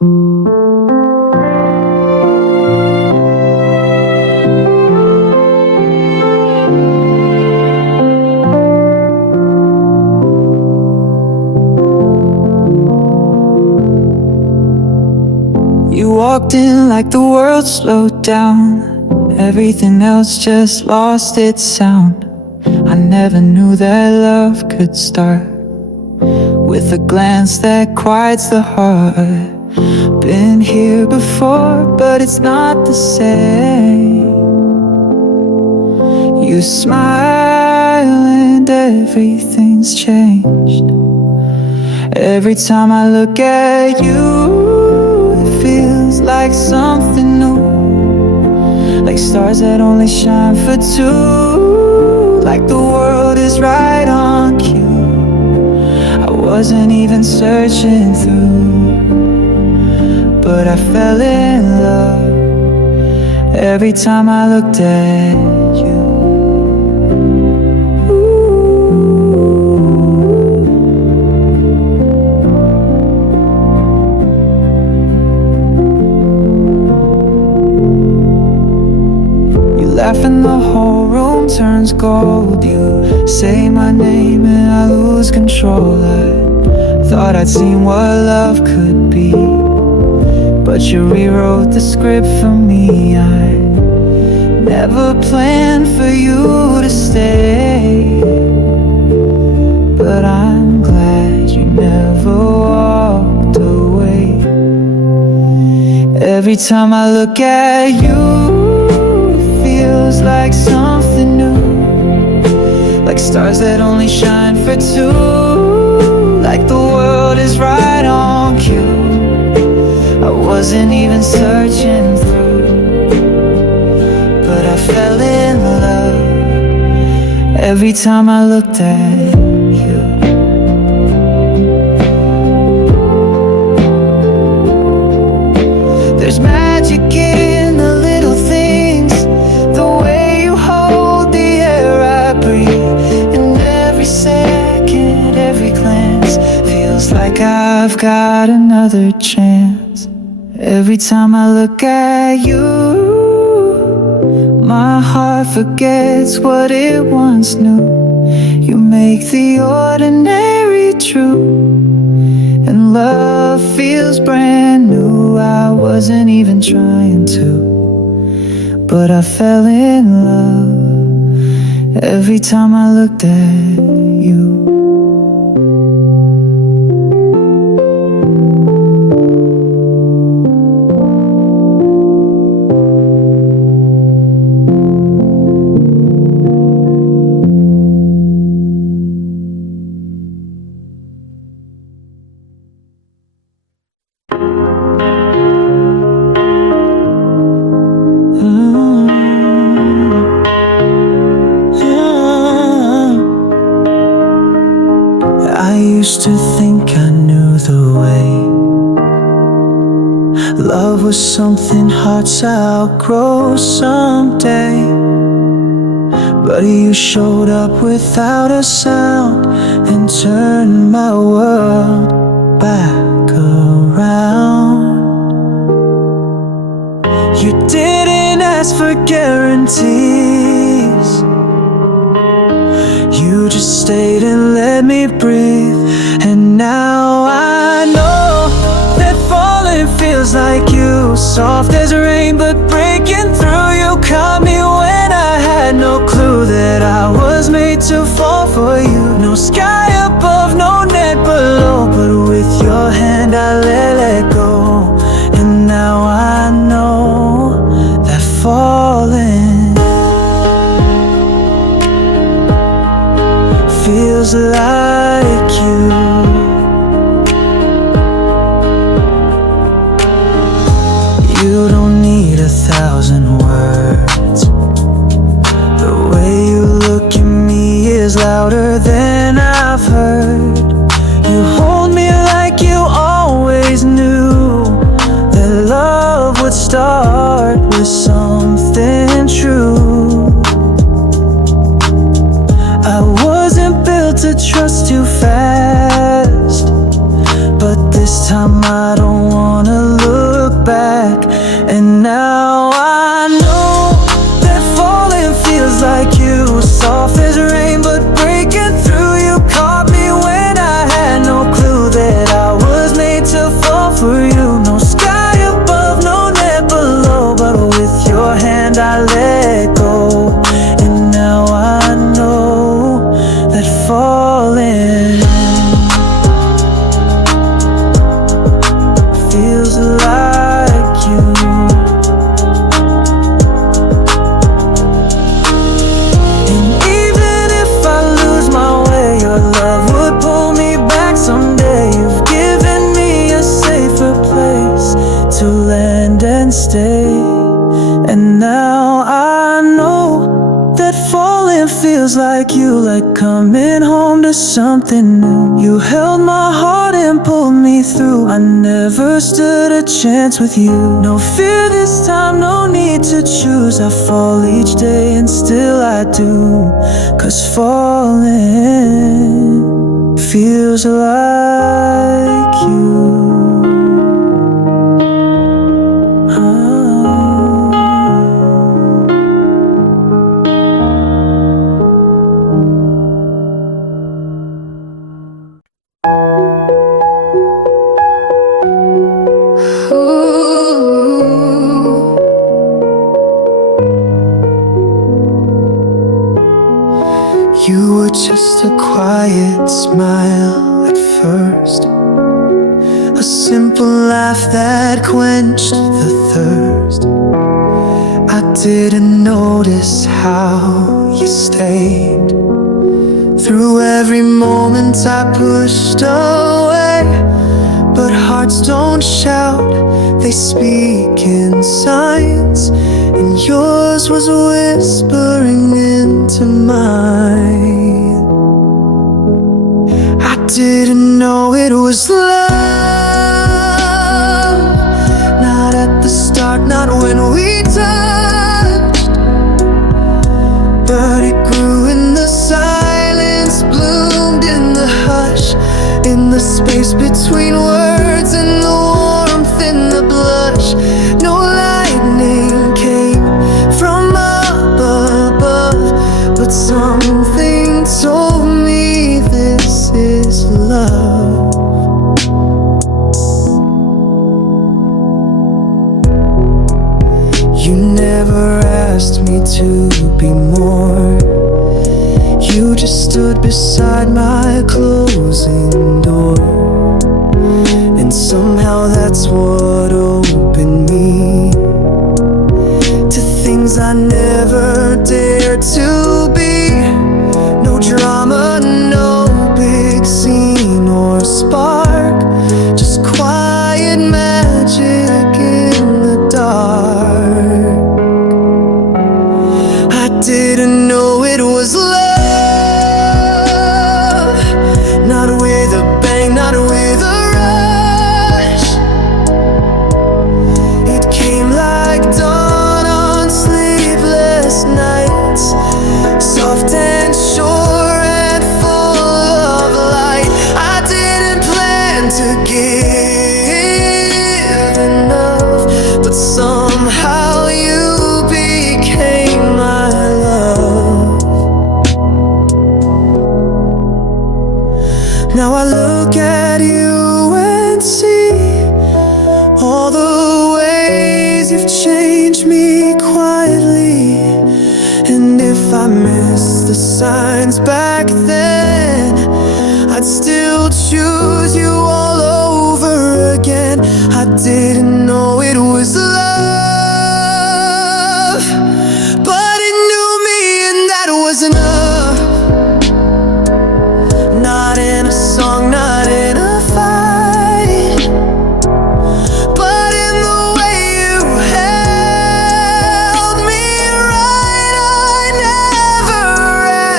You walked in like the world slowed down. Everything else just lost its sound. I never knew that love could start with a glance that quiets the heart. Been here before, but it's not the same. You smile and everything's changed. Every time I look at you, it feels like something new. Like stars that only shine for two. Like the world is right on cue. I wasn't even searching through, but I fell in love every time I looked at you. Laugh and the whole room turns gold. You say my name and I lose control. I thought I'd seen what love could be, but you rewrote the script for me. I never planned for you to stay, but I'm glad you never walked away. Every time I look at you, feels like something new. Like stars that only shine for two. Like the world is right on cue. I wasn't even searching through, but I fell in love every time I looked at you. There's magic in the little things, the way you hold the air I breathe. And every second, every glance feels like I've got another chance. Every time I look at you, my heart forgets what it once knew. You make the ordinary true, and love feels brand new. I wasn't even trying to, but I fell in love every time I looked at you. I used to think I knew the way. Love was something hard to outgrow someday, but you showed up without a sound and turned my world back around. You didn't ask for guarantees, you just stayed and let me breathe. And now I know that falling feels like you, soft as rain but breaking through. You caught me when I had no clue that I was made to fall for you. No sky above, no net below, but with your hand I let go. And now I know that falling feels like you. You don't need 1,000 words. The way you look at me is louder than I've heard. You hold me like you always knew that love would start with something true. I wasn't built to trust you fast, but this time I don't wanna stay. And now I know that falling feels like you, like coming home to something new. You held my heart and pulled me through. I never stood a chance with you. No fear this time, no need to choose. I fall each day and still I do. 'Cause falling feels like you. You were just a quiet smile at first, a simple laugh that quenched the thirst. I didn't notice how you stayed through every moment I pushed away. But hearts don't shout, they speak in signs, and yours was whispering into mine. I didn't know it was love, not at the start, not when we touched, but it grew in the silence, bloomed in the hush, in the space between words and the warmth in the blush. No lightning came from up above, but something told me this is love. You never asked me to be more. You just stood beside my closing door, and somehow that's what opened me to things I never dared to be. No drama, no big scene or spark, just quiet magic in the dark. I didn't know it was love, not with a bang, not with a rush. It came like dawn on sleepless nights, soft and sure and full of light. I didn't plan to give enough, but somehow you became my love. Now I look at you and see all the ways you've changed me quietly. And if I missed the signs back then, I'd still choose you all over again. I didn't know it was love, but it knew me, and that was enough. Not in a song, not in a fight, but in the way you held me right. I never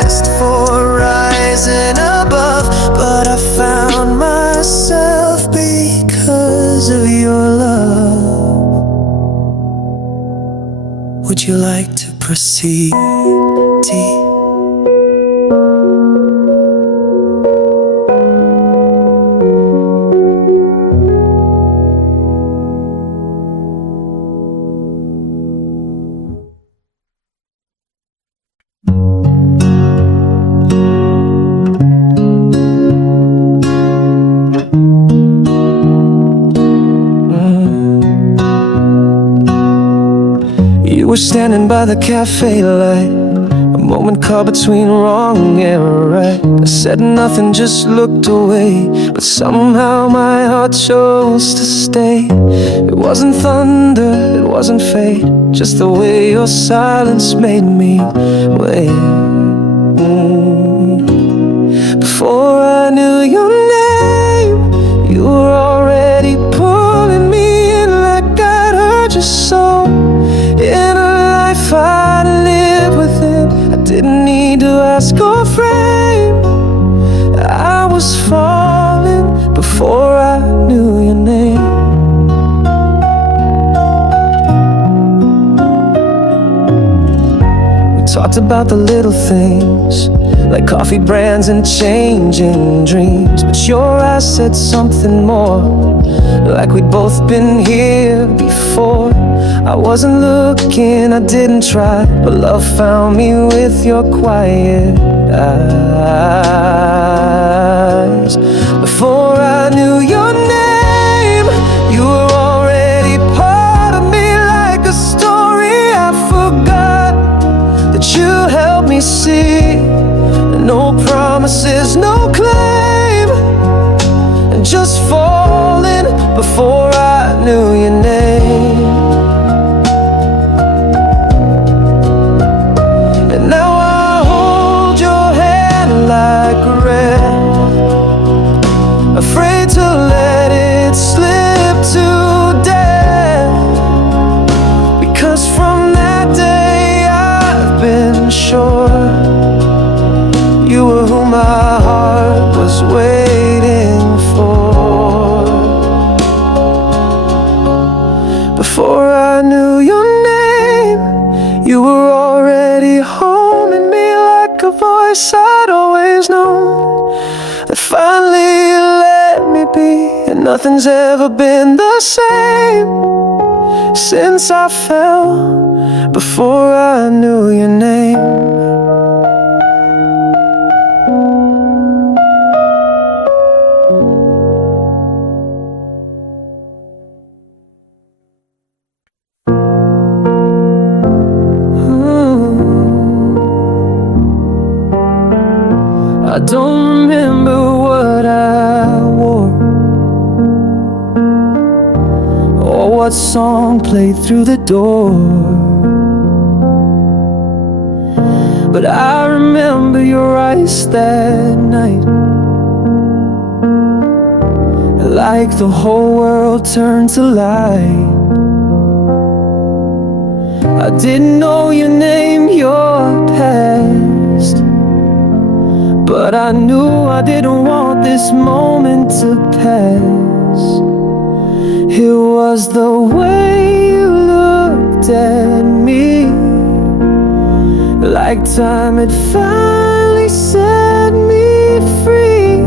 asked for rising above, but I found myself because of your love. Would you like to proceed? You were standing by the cafe light, a moment caught between wrong and right. I said nothing, just looked away, but somehow my heart chose to stay. It wasn't thunder, it wasn't fate, just the way your silence made me wait. Before I knew your name, you were already pulling me in like I'd heard your song. talked about the little things, like coffee brands and changing dreams. But your eyes said something more, like we'd both been here before. I wasn't looking, I didn't try, but love found me with your quiet eyes. Before I knew your name, you were already part of me, like a story I forgot that you helped me see. No promises, no claim, and just falling before I knew your name. And now I hold your hand like red, afraid to let it slip to death. Because from that day I've been sure you were who my heart was waiting for. Before I knew your name, you were already holding me like a voice I'd always known, that finally let me be. And nothing's ever been the same since I fell before I knew your name. I don't remember what I wore, or what song played through the door, but I remember your eyes that night, like the whole world turned to light. I didn't know your name, your past, but I knew I didn't want this moment to pass. It was the way you looked at me, like time had finally set me free,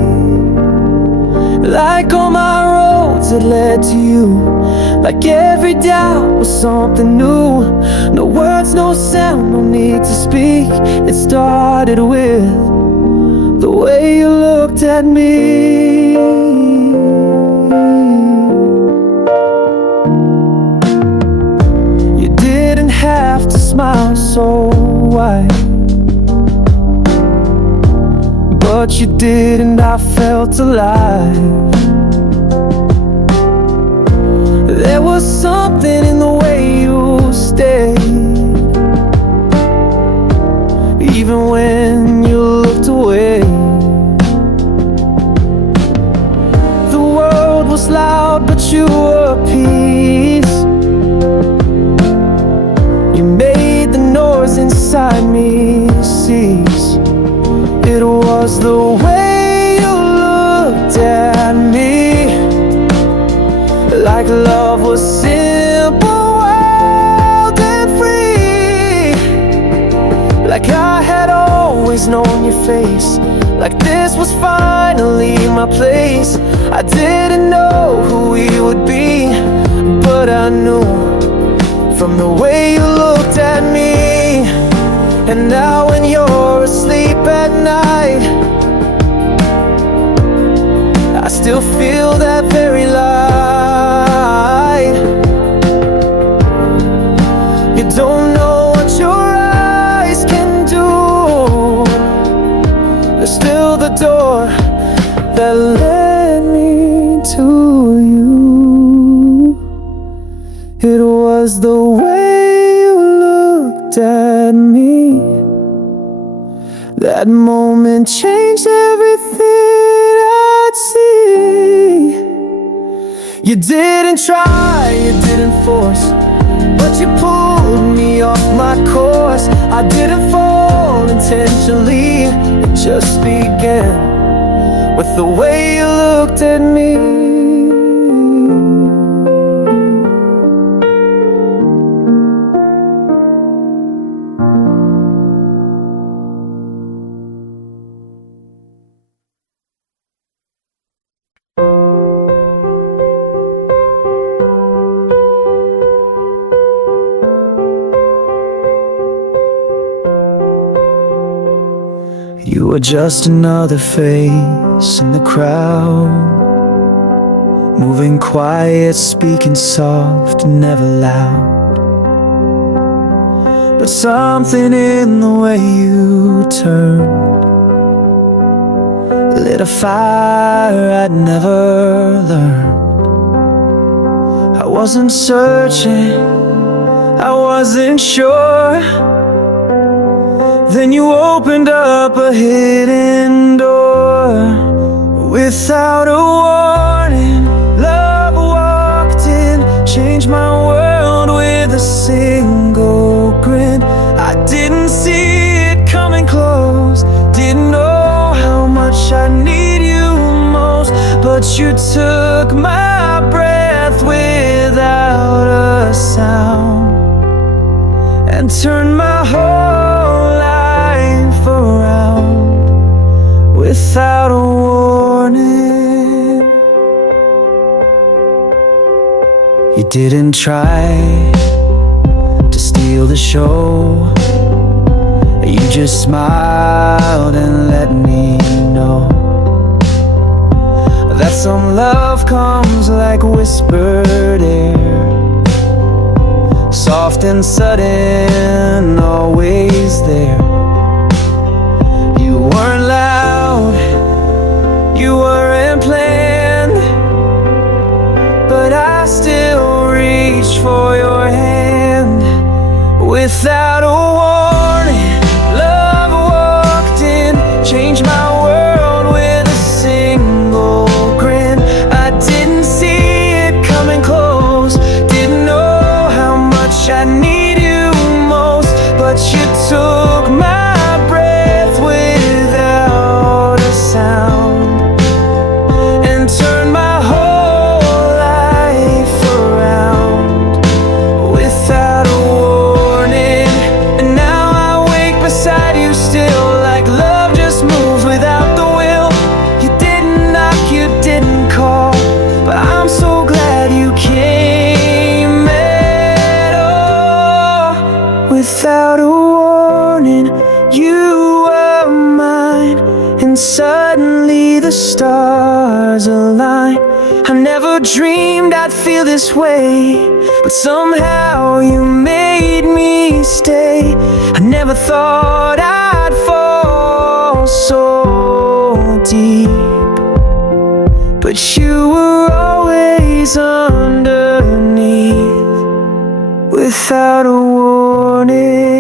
like all my roads had led to you, like every doubt was something new. No words, no sound, no need to speak. It started with the way you looked at me. You didn't have to smile so wide, but you did, and I felt alive. There was something in the way you stayed, even when you looked away. The world was loud, but you were peace. You made the noise inside me cease. It was the way you looked at me, like love was simple, wild and free, like I had always known your face, like this was finally my place. I didn't know who we would be, but I knew from the way you looked at me. And now when you're asleep at night, I still feel that very light. You don't know what your eyes can do. There's still the door that led me to you. It was the way you looked at me, that moment changed everything I'd see. You didn't try, you didn't force, but you pulled me off my course. I didn't fall intentionally, it just began with the way you looked at me. You were just another face in the crowd, moving quiet, speaking soft, never loud. But something in the way you turned lit a fire I'd never learned. I wasn't searching, I wasn't sure. Then you opened up a hidden door. Without a warning, love walked in, changed my world with a single grin. I didn't see it coming close, didn't know how much I need you most. But you took my breath without a sound and turned my whole life around without a warning. You didn't try to steal the show, you just smiled and let me know that some love comes like whispered air, soft and sudden, always there. You weren't loud, you weren't planned, but I still reached for your hand. Without a warning, love walked in, changed my world with a single grin. I didn't see it coming close, didn't know how much I need you most. But you took my breath without a sound and turned my whole life around without a warning. And now I wake beside you still, like love just moves without the will. You didn't knock, you didn't call, but I'm so glad you came at all. Without a warning, you were mine, and suddenly the stars aligned. I never dreamed I'd feel this way, but somehow you made me stay. I never thought I'd fall so deep, but you were always underneath without a warning.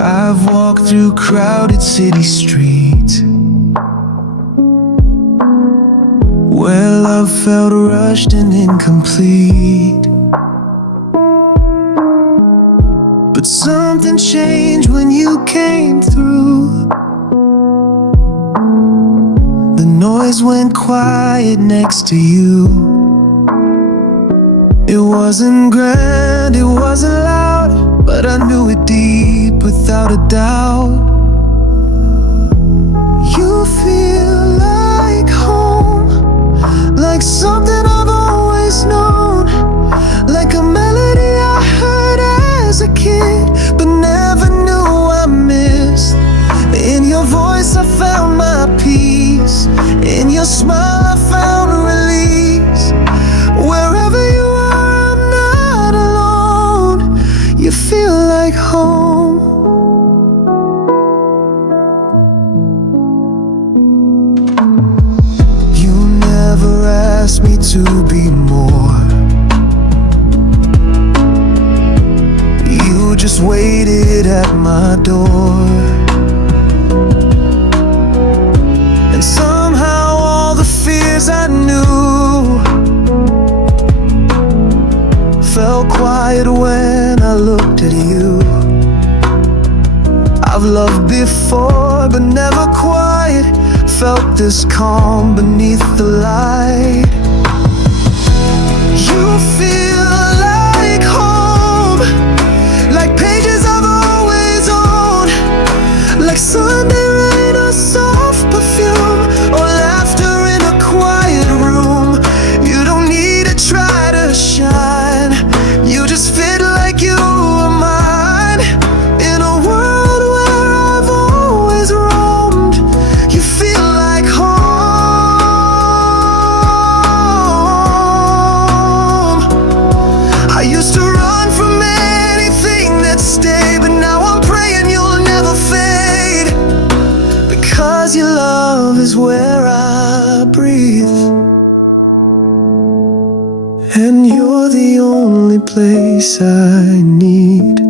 I've walked through crowded city streets where love felt rushed and incomplete. But something changed when you came through. The noise went quiet next to you. It wasn't grand, it wasn't loud, but I knew it deep without a doubt. You feel like home, like something I've always known, like a melody I heard as a kid, but never knew I missed. In your voice I found my peace, in your smile I found release. Wherever you are, I'm not alone. You feel like home. You never asked me to be more. You just waited at my door. And somehow all the fears I knew fell quiet when I looked at you. I've loved before, but never quite felt this calm beneath the light. You feel like home, like pages I've always owned, and you're the only place I need.